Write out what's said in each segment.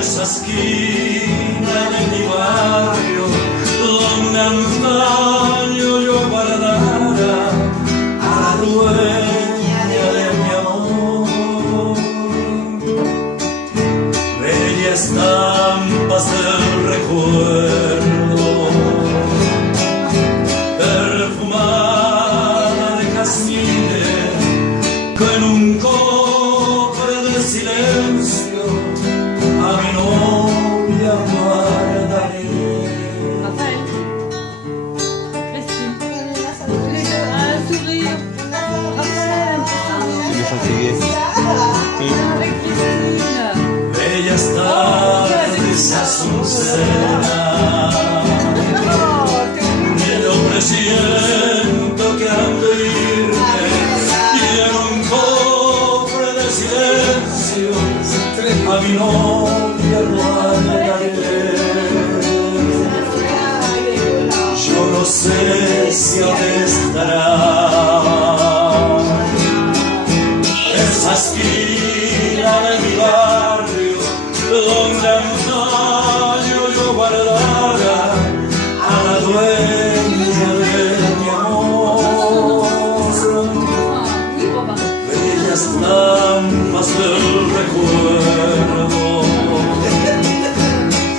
Esa esquina de mi barrio donde antaño yo guardara a la dueña de mi amor. Bella estampas del recuerdo, perfumada de jazmines, con un cofre de silencio a mi novia guardaré. Rafael, Christine, un sourire. Rafael, Je fatigué. avec Christine. Bellas tardes azucenas, y yo presiento que han de irme, y en un cofre de silencio a mi novia guardaré. Yo no sé si aún estará esa esquina de mi barrio donde antaño yo guardara a la dueña de mi amor. Oui, Robin. Bellas estampas del recuerdo,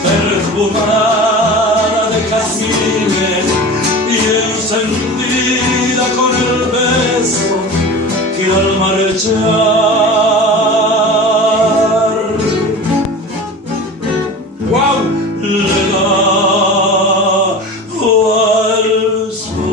perfumada de jazmines y encendida con el beso que al marchar, wow, le da al sol.